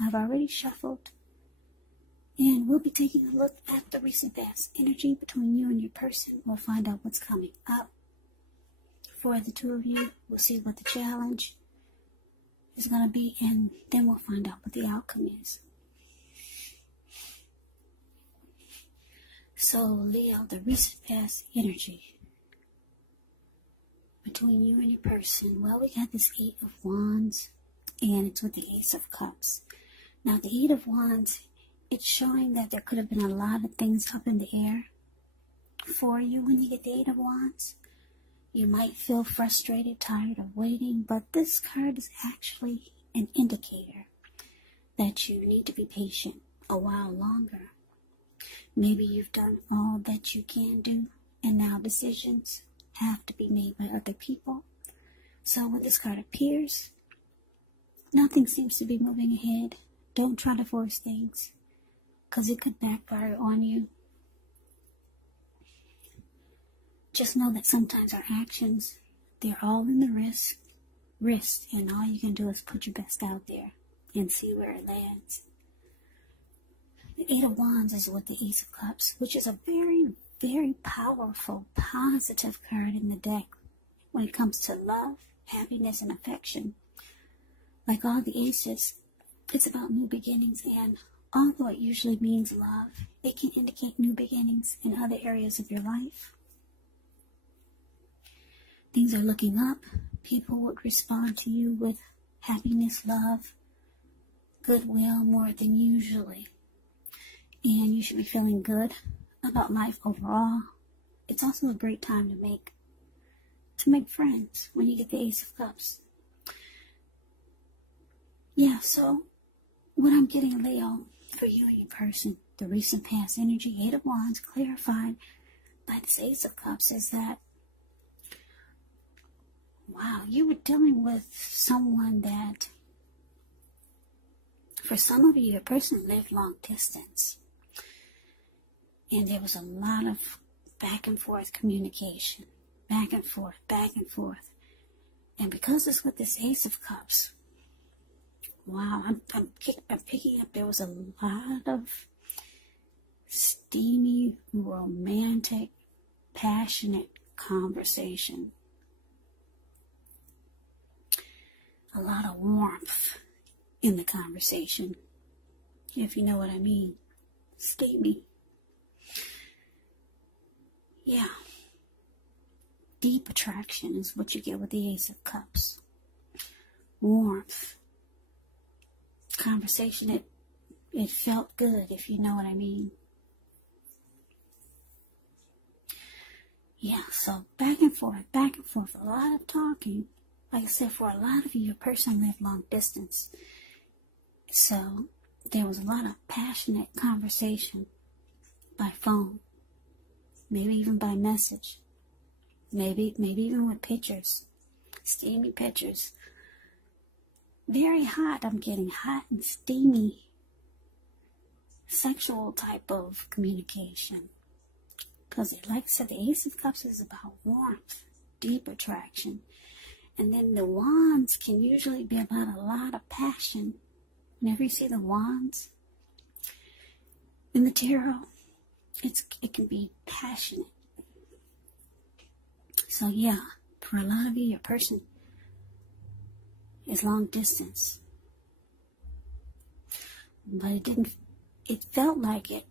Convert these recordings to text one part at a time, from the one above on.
I've already shuffled. And we'll be taking a look at the recent past energy between you and your person. We'll find out what's coming up for the two of you. We'll see what the challenge is going to be, and then we'll find out what the outcome is. So, Leo, the recent past energy between you and your person. Well, we got this 8 of Wands, and it's with the Ace of Cups. Now, the 8 of Wands, it's showing that there could have been a lot of things up in the air for you when you get the 8 of Wands. You might feel frustrated, tired of waiting, but this card is actually an indicator that you need to be patient a while longer. Maybe you've done all that you can do, and now decisions have to be made by other people. So when this card appears, nothing seems to be moving ahead. Don't try to force things, because it could backfire on you. Just know that sometimes our actions, they're all in the wrist, and all you can do is put your best out there and see where it lands. The 8 of Wands is with the Ace of Cups, which is a very, very powerful, positive card in the deck when it comes to love, happiness, and affection. Like all the aces, it's about new beginnings, and although it usually means love, it can indicate new beginnings in other areas of your life. Things are looking up. People would respond to you with happiness, love, goodwill more than usually. And you should be feeling good about life overall. It's also a great time to make friends when you get the Ace of Cups. Yeah, so what I'm getting, Leo, for you and your person, the recent past energy, 8 of Wands, clarified by this Ace of Cups, is that, wow, you were dealing with someone that, for some of you, your person lived long distance. And there was a lot of back and forth communication. Back and forth, back and forth. And because it's with this Ace of Cups, wow, I'm picking up there was a lot of steamy, romantic, passionate conversation. A lot of warmth in the conversation, if you know what I mean. Steamy. Yeah. Deep attraction is what you get with the Ace of Cups. Warmth. Conversation, it felt good, if you know what I mean. Yeah, so back and forth, a lot of talking. Like I said, for a lot of you, your person lived long distance. So there was a lot of passionate conversation by phone. Maybe even by message. Maybe even with pictures. Steamy pictures. Very hot, I'm getting hot and steamy. Sexual type of communication. Because like I said, the Ace of Cups is about warmth. Deep attraction. And then the Wands can usually be about a lot of passion. Whenever you see the Wands in the tarot, it can be passionate. So yeah, for a lot of you, your person is long distance. But it felt like it.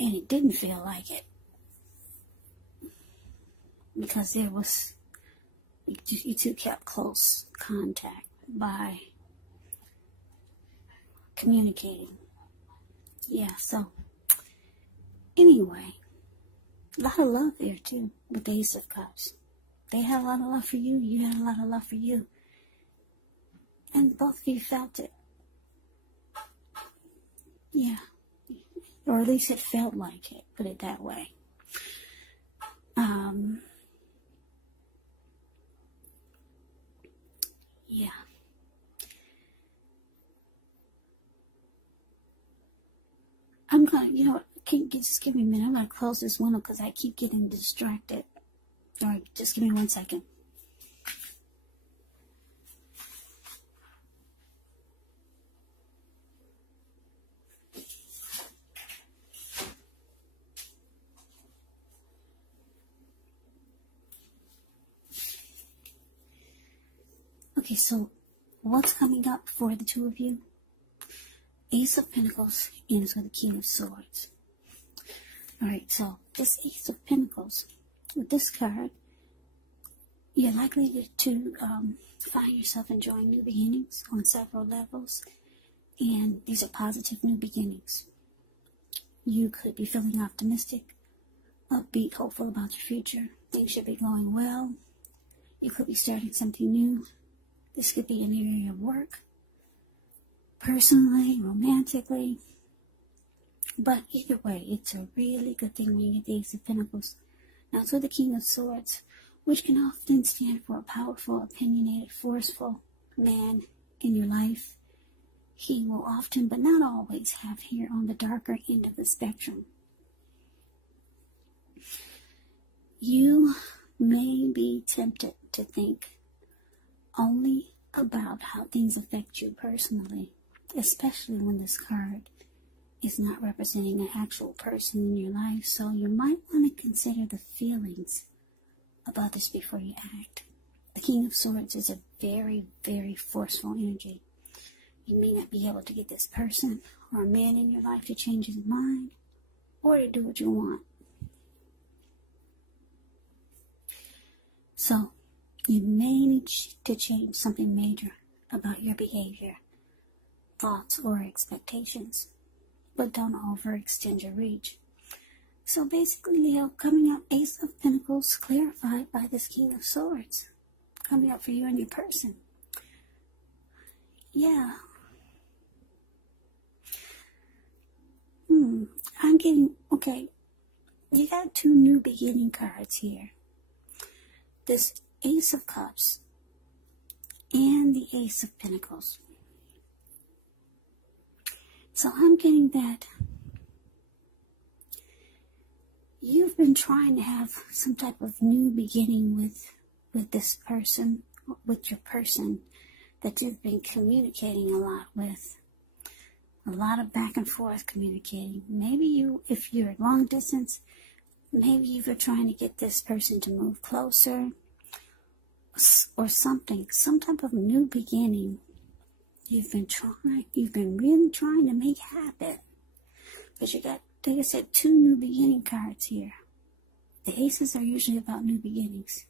And it didn't feel like it. Because you two kept close contact by communicating. Yeah, so anyway, a lot of love there too with the Ace of Cups. They had a lot of love for you, you had a lot of love for you. And both of you felt it. Yeah. Or at least it felt like it, put it that way. Yeah. I'm gonna, just give me a minute. I'm gonna close this window because I keep getting distracted. Alright, just give me 1 second. Okay, so what's coming up for the two of you? Ace of Pentacles ends with the King of Swords. Alright, so this Ace of Pentacles, with this card, you're likely to find yourself enjoying new beginnings on several levels. And these are positive new beginnings. You could be feeling optimistic, upbeat, hopeful about your future. Things should be going well. You could be starting something new. This could be an area of work, personally, romantically. But either way, it's a really good thing when you get the Ace of Pentacles. Now, to the King of Swords, which can often stand for a powerful, opinionated, forceful man in your life. He will often, but not always, have hair on the darker end of the spectrum. You may be tempted to think only about how things affect you personally, especially when this card is not representing an actual person in your life. So you might want to consider the feelings of others before you act. The King of Swords is a very, very forceful energy. You may not be able to get this person or a man in your life to change his mind or to do what you want. So, you may need to change something major about your behavior, thoughts, or expectations, but don't overextend your reach. So basically, Leo, coming up, Ace of Pentacles clarified by this King of Swords, coming up for you and your person. Yeah. I'm getting, okay, you got two new beginning cards here. This Ace of Cups and the Ace of Pentacles. So I'm getting that you've been trying to have some type of new beginning with this person, with your person that you've been communicating a lot with. A lot of back and forth communicating. Maybe you, if you're long distance, maybe you're trying to get this person to move closer or something, some type of new beginning you've been really trying to make happen. But you got, like I said, two new beginning cards here. The aces are usually about new beginnings.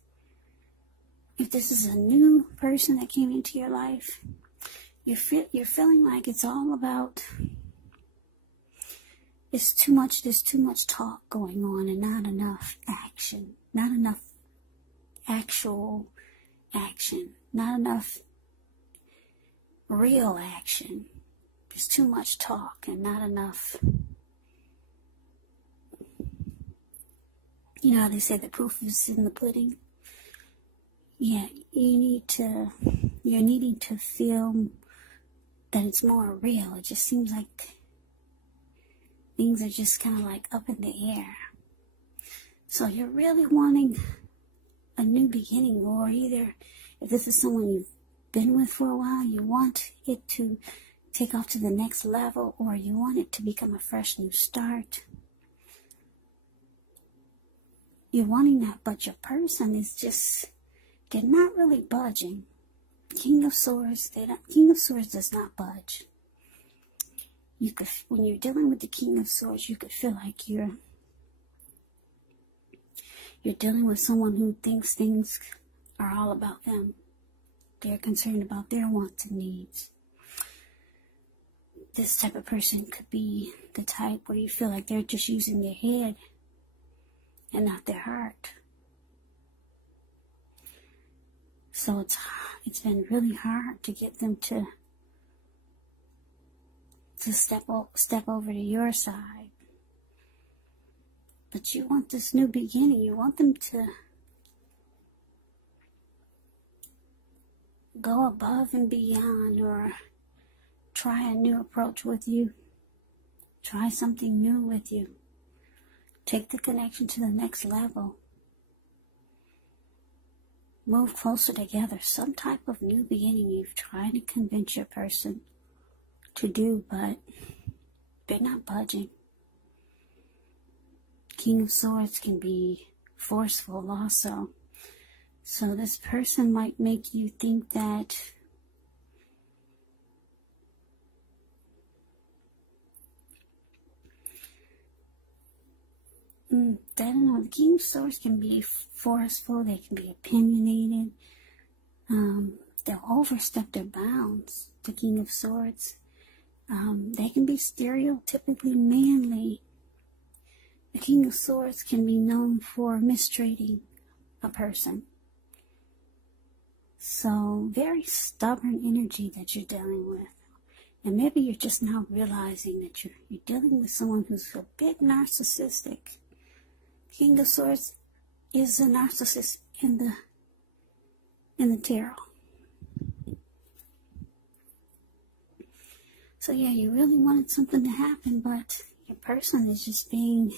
If this is a new person that came into your life, you're feeling like it's all about, there's too much talk going on and not enough action, not enough actual action, not enough real action. There's too much talk and not enough. You know how they say the proof is in the pudding? Yeah, you're needing to feel that it's more real. It just seems like things are just kind of like up in the air. So you're really wanting a new beginning, or either if this is someone you've been with for a while, you want it to take off to the next level, or you want it to become a fresh new start. You're wanting that, but your person is just, they're not really budging. King of Swords does not budge. You could, when you're dealing with the King of Swords, you could feel like you're dealing with someone who thinks things are all about them. They're concerned about their wants and needs. This type of person could be the type where you feel like they're just using their head and not their heart. So it's been really hard to get them to step over to your side. But you want this new beginning. You want them to go above and beyond, or try a new approach with you. Try something new with you. Take the connection to the next level. Move closer together. Some type of new beginning you've tried to convince your person to do, but they're not budging. King of Swords can be forceful also. So this person might make you think that I don't know, the King of Swords can be forceful, they can be opinionated, they'll overstep their bounds, the King of Swords. They can be stereotypically manly. The King of Swords can be known for mistreating a person. So, very stubborn energy that you're dealing with. And maybe you're just now realizing that you're dealing with someone who's a bit narcissistic. King of Swords is a narcissist in the tarot. So yeah, you really wanted something to happen, but your person is just being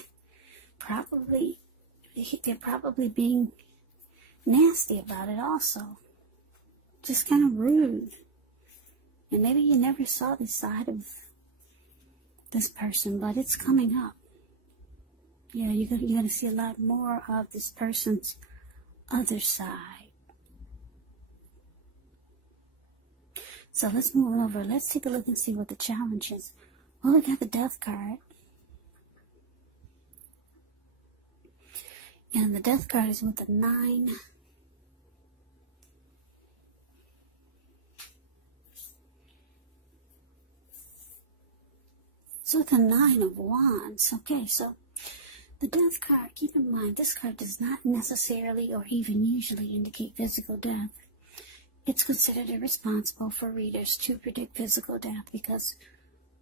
they're probably being nasty about it also. Just kind of rude. And maybe you never saw this side of this person, but it's coming up. Yeah, you're going to see a lot more of this person's other side. So let's move over. Let's take a look and see what the challenge is. Well, we got the Death card. And the Death card is with the 9. So with the 9 of Wands. Okay, so the Death card, keep in mind, this card does not necessarily or even usually indicate physical death. It's considered irresponsible for readers to predict physical death because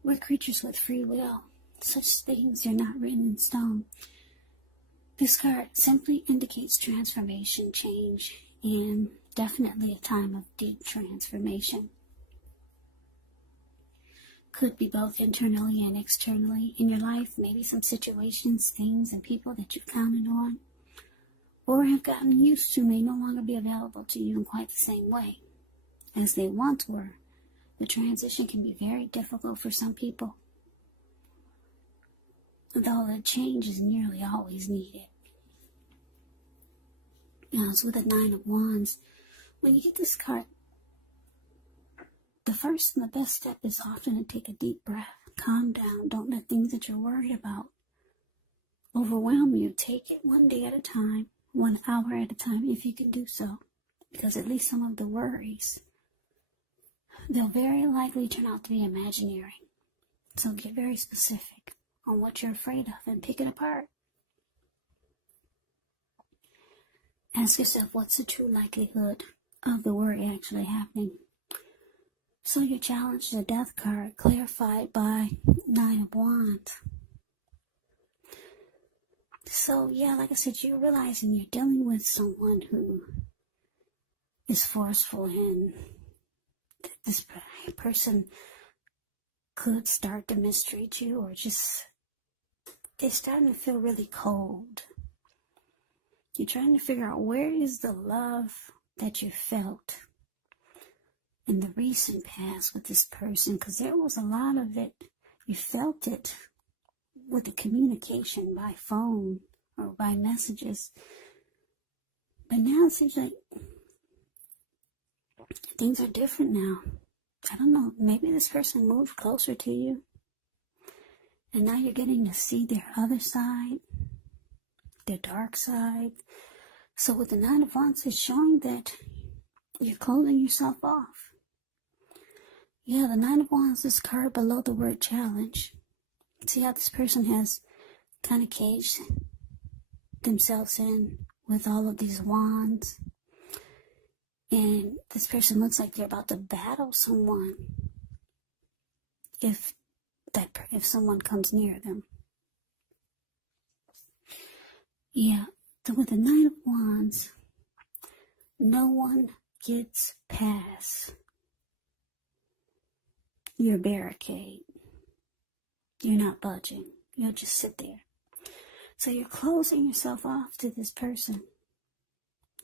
we're creatures with free will. Such things are not written in stone. This card simply indicates transformation, change, and definitely a time of deep transformation. Could be both internally and externally in your life. Maybe some situations, things, and people that you've counted on or have gotten used to may no longer be available to you in quite the same way as they once were. The transition can be very difficult for some people, though the change is nearly always needed. Now, so with the 9 of Wands, when you get this card, the first and the best step is often to take a deep breath. Calm down. Don't let things that you're worried about overwhelm you. Take it one day at a time, 1 hour at a time, if you can do so. Because at least some of the worries, they'll very likely turn out to be imaginary. So get very specific on what you're afraid of and pick it apart. Ask yourself, what's the true likelihood of the worry actually happening? So your challenge, the Death card, clarified by 9 of Wands. So yeah, like I said, you're realizing you're dealing with someone who is forceful, and this person could start to mistreat you, or just they're starting to feel really cold. You're trying to figure out, where is the love that you felt in the recent past with this person? Because there was a lot of it, you felt it with the communication by phone or by messages. But now it seems like things are different now. I don't know, maybe this person moved closer to you, and now you're getting to see their other side, their dark side. So with the 9 of Wands, it's showing that you're closing yourself off. Yeah, the 9 of Wands, this card below the word challenge. See how this person has kind of caged themselves in with all of these wands. And this person looks like they're about to battle someone if someone comes near them. Yeah, so with the 9 of Wands, no one gets past your barricade. You're not budging. You'll just sit there. So you're closing yourself off to this person.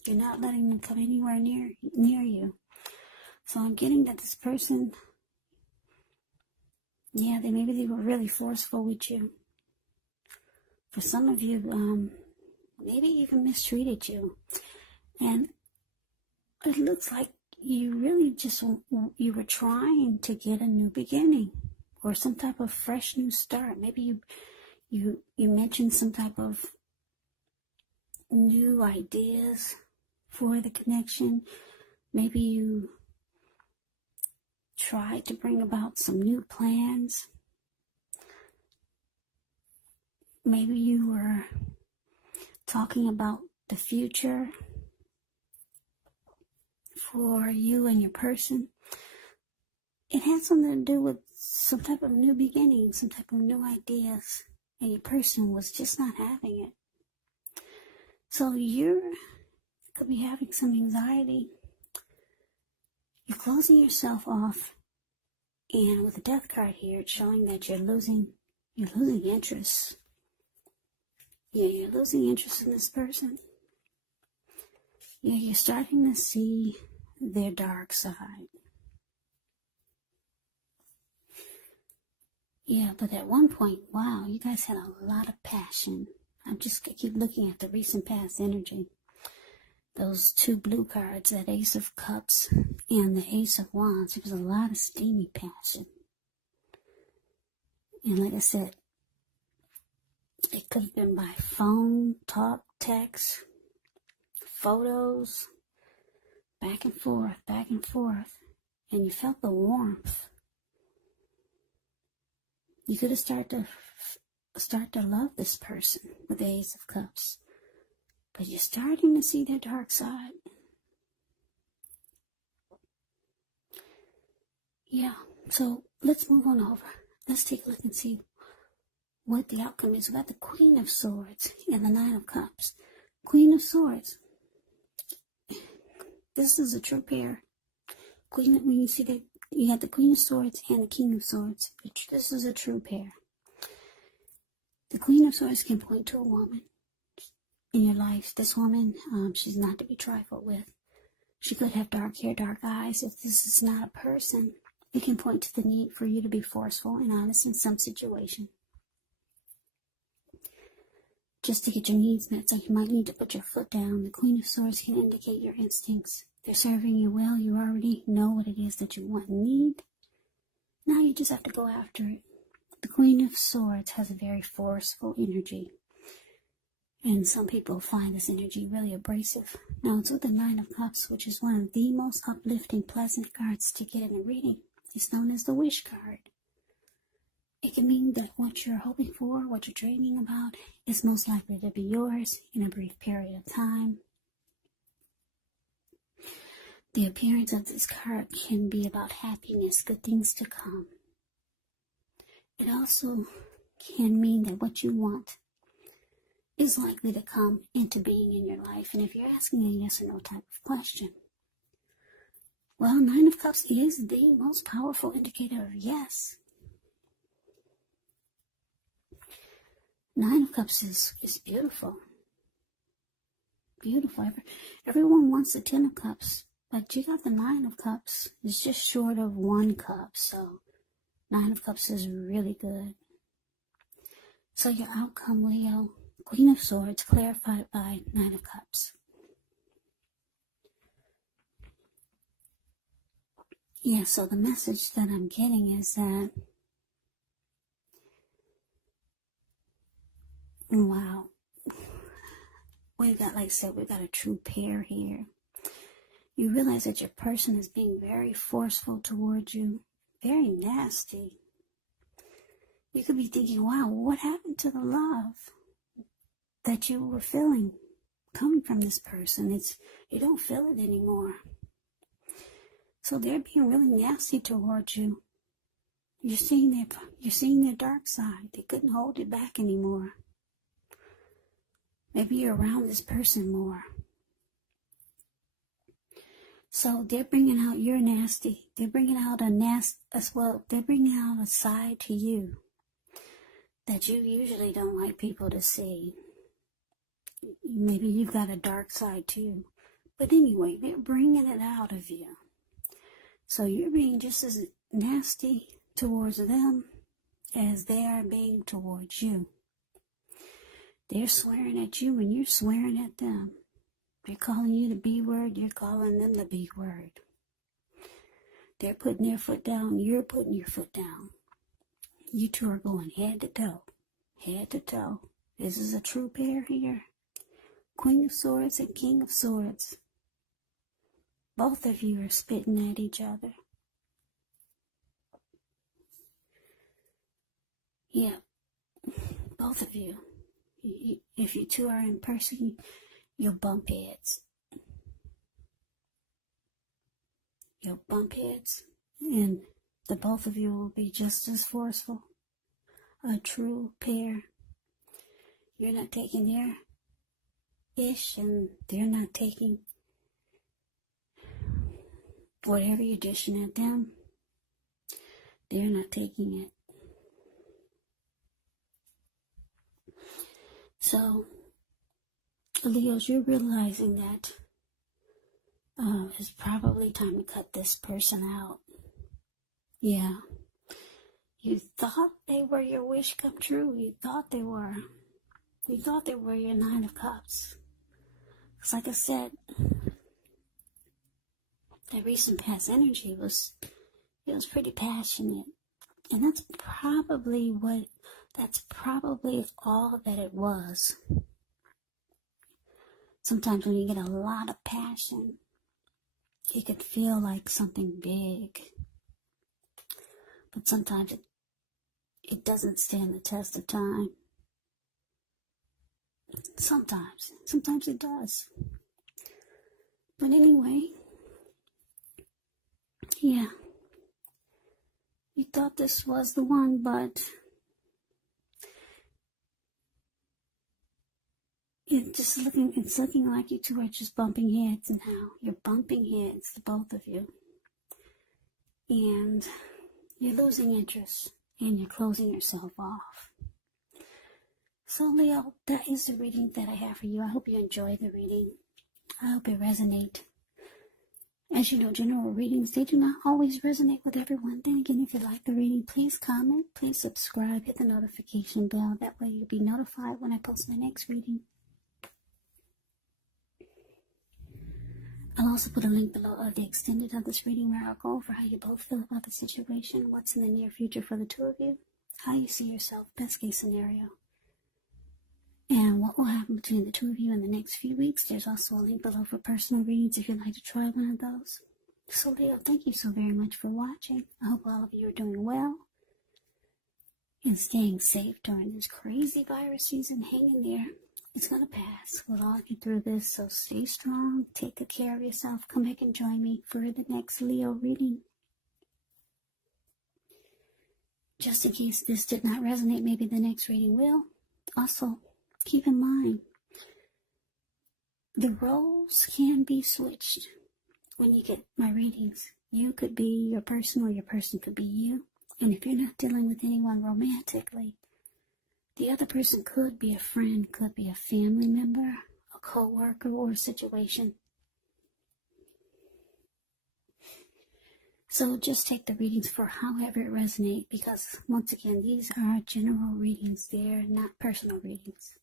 You're not letting them come anywhere near you. So I'm getting that this person, yeah, maybe they were really forceful with you. For some of you, maybe even mistreated you. And it looks like you really just, you were trying to get a new beginning or some type of fresh new start. Maybe you mentioned some type of new ideas for the connection. Maybe you tried to bring about some new plans. Maybe you were talking about the future for you and your person. It had something to do with some type of new beginning, some type of new ideas, and your person was just not having it. So you could be having some anxiety. You're closing yourself off, and with the Death card here, it's showing that you're losing interest. Yeah, you're losing interest in this person. Yeah, you're starting to see their dark side. Yeah, but at one point, wow, you guys had a lot of passion. I keep looking at the recent past energy. Those two blue cards, that Ace of Cups and the Ace of Wands, there was a lot of steamy passion. And like I said, it could have been by phone, talk, text, photos, back and forth, and you felt the warmth. You could have start to love this person with the Ace of Cups, but you're starting to see their dark side. Yeah, so let's move on over. Let's take a look and see what the outcome is. We got the Queen of Swords and the Nine of Cups. Queen of Swords. This is a true pair. When you see that you have the Queen of Swords and the King of Swords, this is a true pair. The Queen of Swords can point to a woman in your life. This woman, she's not to be trifled with. She could have dark hair, dark eyes. If this is not a person, it can point to the need for you to be forceful and honest in some situation, just to get your needs met. So you might need to put your foot down. The Queen of Swords can indicate your instincts. They're serving you well. You already know what it is that you want and need. Now you just have to go after it. The Queen of Swords has a very forceful energy, and some people find this energy really abrasive. Now it's with the Nine of Cups, which is one of the most uplifting, pleasant cards to get in a reading. It's known as the Wish card. It can mean that what you're hoping for, what you're dreaming about, is most likely to be yours in a brief period of time. The appearance of this card can be about happiness, good things to come. It also can mean that what you want is likely to come into being in your life. And if you're asking a yes or no type of question, well, Nine of Cups is the most powerful indicator of yes. Nine of Cups is beautiful. Beautiful. Everyone wants the Ten of Cups, but you got the Nine of Cups. It's just short of one cup, so Nine of Cups is really good. So your outcome, Leo, Queen of Swords, clarified by Nine of Cups. Yeah, so the message that I'm getting is that, wow, we got, like I said, we got a true pair here. You realize that your person is being very forceful towards you, very nasty. You could be thinking, wow, what happened to the love that you were feeling coming from this person? You don't feel it anymore. So they're being really nasty towards you. You're seeing their dark side. They couldn't hold it back anymore. Maybe you're around this person more. So they're bringing out your nasty. They're bringing out they're bringing out a side to you that you usually don't like people to see. Maybe you've got a dark side too. But anyway, they're bringing it out of you. So you're being just as nasty towards them as they are being towards you. They're swearing at you and you're swearing at them. They're calling you the B word, you're calling them the B word. They're putting their foot down, you're putting your foot down. You two are going head to toe. Head to toe. This is a true pair here. Queen of Swords and King of Swords. Both of you are spitting at each other. Yeah, both of you. If you two are in person, you'll bump heads. You'll bump heads, and the both of you will be just as forceful. A true pair. You're not taking their ish, and they're not taking whatever you're dishing at them. They're not taking it. So, Leos, you're realizing that it's probably time to cut this person out. Yeah. You thought they were your wish come true. You thought they were. You thought they were your Nine of Cups. Because like I said, that recent past energy was pretty passionate. And that's probably all that it was. Sometimes when you get a lot of passion, it could feel like something big. But sometimes it doesn't stand the test of time. Sometimes it does. But anyway, yeah. You thought this was the one, but it's looking like you two are just bumping heads now. You're bumping heads, the both of you. And you're losing interest, and you're closing yourself off. So, Leo, that is the reading that I have for you. I hope you enjoyed the reading. I hope it resonates. As you know, general readings, they do not always resonate with everyone. Then again, if you like the reading, please comment, please subscribe, hit the notification bell. That way you'll be notified when I post my next reading. I'll also put a link below of the extended of this reading where I'll go over how you both feel about the situation, what's in the near future for the two of you, how you see yourself, best case scenario, and what will happen between the two of you in the next few weeks. There's also a link below for personal readings if you'd like to try one of those. So Leo, thank you so very much for watching. I hope all of you are doing well and staying safe during this crazy virus season. Hang in there. It's going to pass. We'll all get through this, so stay strong. Take good care of yourself. Come back and join me for the next Leo reading. Just in case this did not resonate, maybe the next reading will. Also, keep in mind, the roles can be switched when you get my readings. You could be your person, or your person could be you. And if you're not dealing with anyone romantically, the other person could be a friend, could be a family member, a co-worker, or a situation. So just take the readings for however it resonates, because once again, these are general readings. They're not personal readings.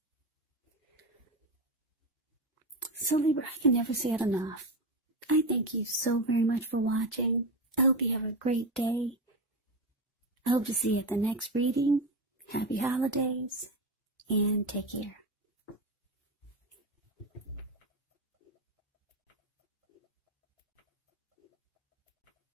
So Libra, I can never say it enough. I thank you so very much for watching. I hope you have a great day. I hope to see you at the next reading. Happy holidays, and take care.